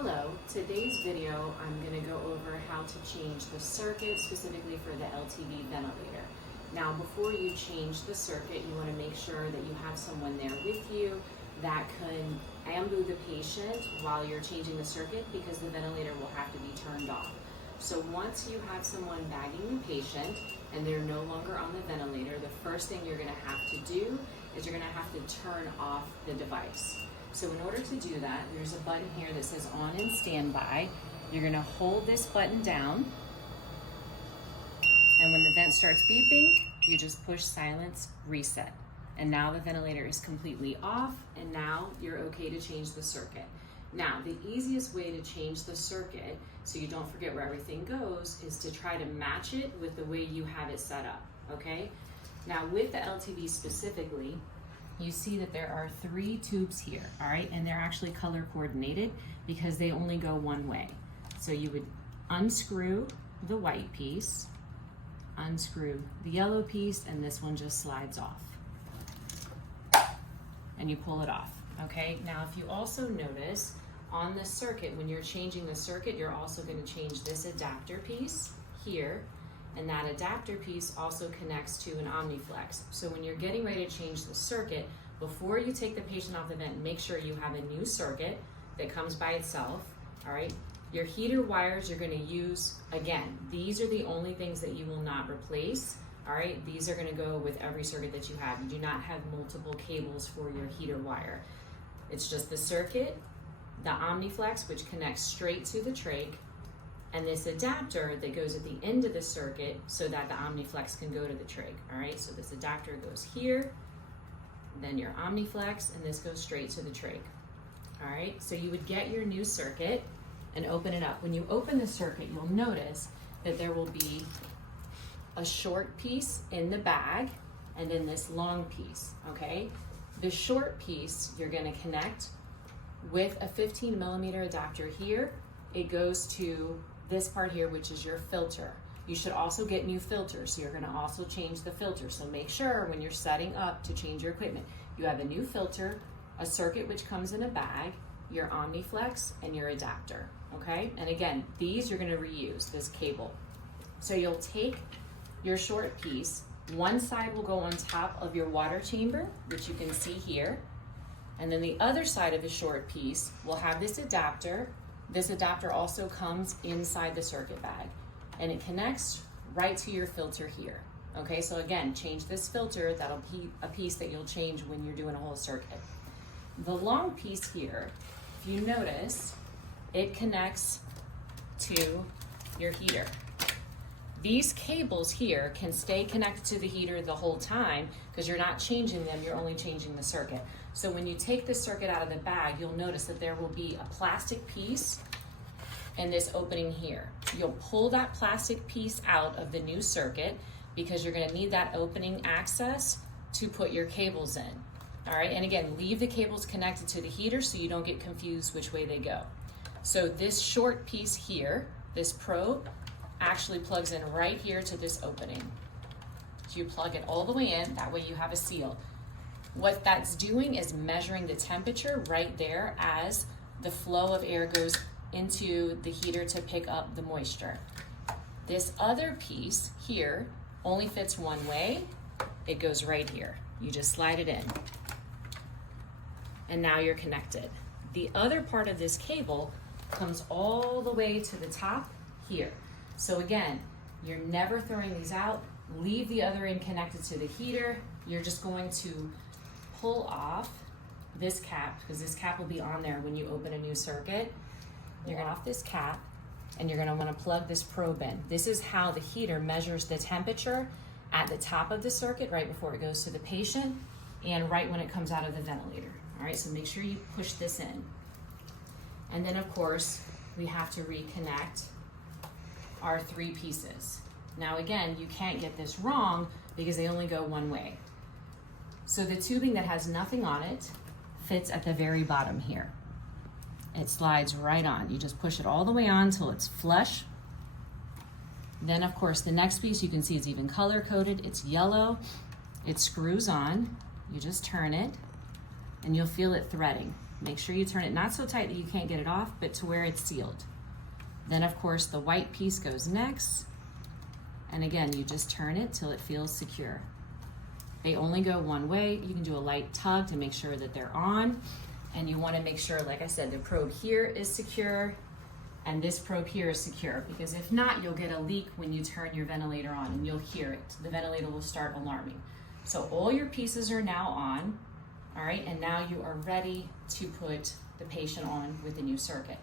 Hello, today's video I'm going to go over how to change the circuit specifically for the LTV ventilator. Now before you change the circuit, you want to make sure that you have someone there with you that can ambu the patient while you're changing the circuit, because the ventilator will have to be turned off. So once you have someone bagging the patient and they're no longer on the ventilator, the first thing you're going to have to do is you're going to have to turn off the device. So in order to do that, there's a button here that says on and standby. You're going to hold this button down, and when the vent starts beeping, you just push silence reset. And now the ventilator is completely off, and now you're okay to change the circuit. Now, the easiest way to change the circuit so you don't forget where everything goes is to try to match it with the way you have it set up, okay? Now with the LTV specifically, you see that there are 3 tubes here, all right? And they're actually color coordinated because they only go one way. So you would unscrew the white piece, unscrew the yellow piece, and this one just slides off. And you pull it off, okay? Now, if you also notice on the circuit, when you're changing the circuit, you're also gonna change this adapter piece here, and that adapter piece also connects to an OmniFlex. So when you're getting ready to change the circuit, before you take the patient off the vent, make sure you have a new circuit that comes by itself, all right? Your heater wires you're gonna use, again, these are the only things that you will not replace, all right? These are gonna go with every circuit that you have. You do not have multiple cables for your heater wire. It's just the circuit, the OmniFlex, which connects straight to the trach, and this adapter that goes at the end of the circuit so that the OmniFlex can go to the trach, all right? So this adapter goes here, then your OmniFlex, and this goes straight to the trach, all right? So you would get your new circuit and open it up. When you open the circuit, you'll notice that there will be a short piece in the bag and then this long piece, okay? The short piece you're gonna connect with a 15 millimeter adapter here. It goes to this part here, which is your filter. You should also get new filters, so you're gonna also change the filter. So make sure when you're setting up to change your equipment, you have a new filter, a circuit which comes in a bag, your OmniFlex, and your adapter, okay? And again, these you're gonna reuse, this cable. So you'll take your short piece, one side will go on top of your water chamber, which you can see here, and then the other side of the short piece will have this adapter. This adapter also comes inside the circuit bag, and it connects right to your filter here. Okay, so again, change this filter. That'll be a piece that you'll change when you're doing a whole circuit. The long piece here, if you notice, it connects to your heater. These cables here can stay connected to the heater the whole time because you're not changing them, you're only changing the circuit. So when you take the circuit out of the bag, you'll notice that there will be a plastic piece in this opening here. You'll pull that plastic piece out of the new circuit because you're gonna need that opening access to put your cables in. All right, and again, leave the cables connected to the heater so you don't get confused which way they go. So this short piece here, this probe, actually plugs in right here to this opening. So you plug it all the way in, that way you have a seal. What that's doing is measuring the temperature right there as the flow of air goes into the heater to pick up the moisture. This other piece here only fits one way. It goes right here. You just slide it in. And now you're connected. The other part of this cable comes all the way to the top here. So again, you're never throwing these out. Leave the other end connected to the heater. You're just going to pull off this cap, because this cap will be on there when you open a new circuit. You're gonna off this cap, and you're gonna wanna plug this probe in. This is how the heater measures the temperature at the top of the circuit right before it goes to the patient and right when it comes out of the ventilator. All right, so make sure you push this in. And then of course, we have to reconnect our 3 pieces. Now again, you can't get this wrong because they only go one way. So the tubing that has nothing on it fits at the very bottom here. It slides right on. You just push it all the way on until it's flush. Then of course the next piece you can see is even color coded. It's yellow. It screws on. You just turn it and you'll feel it threading. Make sure you turn it not so tight that you can't get it off, but to where it's sealed. Then of course the white piece goes next. And again, you just turn it till it feels secure. They only go one way. You can do a light tug to make sure that they're on. And you want to make sure, like I said, the probe here is secure and this probe here is secure, because if not, you'll get a leak when you turn your ventilator on and you'll hear it. The ventilator will start alarming. So all your pieces are now on, all right, and now you are ready to put the patient on with the new circuit.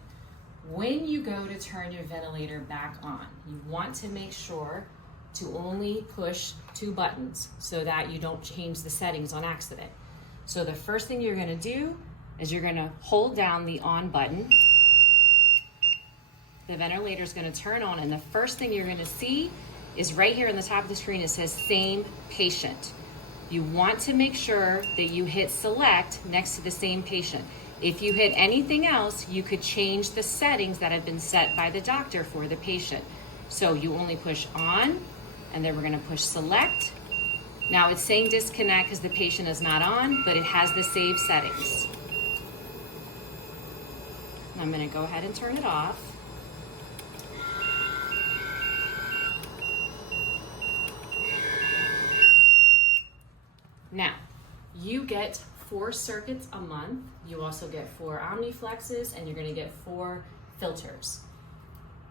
When you go to turn your ventilator back on, you want to make sure to only push 2 buttons so that you don't change the settings on accident. So the first thing you're going to do is you're going to hold down the on button. The ventilator is going to turn on, and the first thing you're going to see is right here on the top of the screen, it says same patient. You want to make sure that you hit select next to the same patient. If you hit anything else, you could change the settings that have been set by the doctor for the patient. So you only push on, and then we're going to push select. Now it's saying disconnect because the patient is not on, but it has the save settings. I'm going to go ahead and turn it off. Now, you get 4 circuits a month. You also get 4 Omniflexes, and you're going to get 4 filters.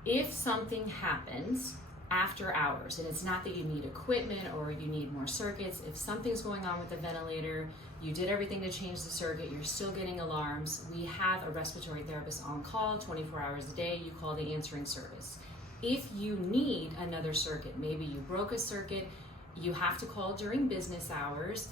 If something happens after hours, and it's not that you need equipment or you need more circuits, if something's going on with the ventilator, you did everything to change the circuit, you're still getting alarms, we have a respiratory therapist on call 24 hours a day. You call the answering service. If you need another circuit, maybe you broke a circuit, you have to call during business hours,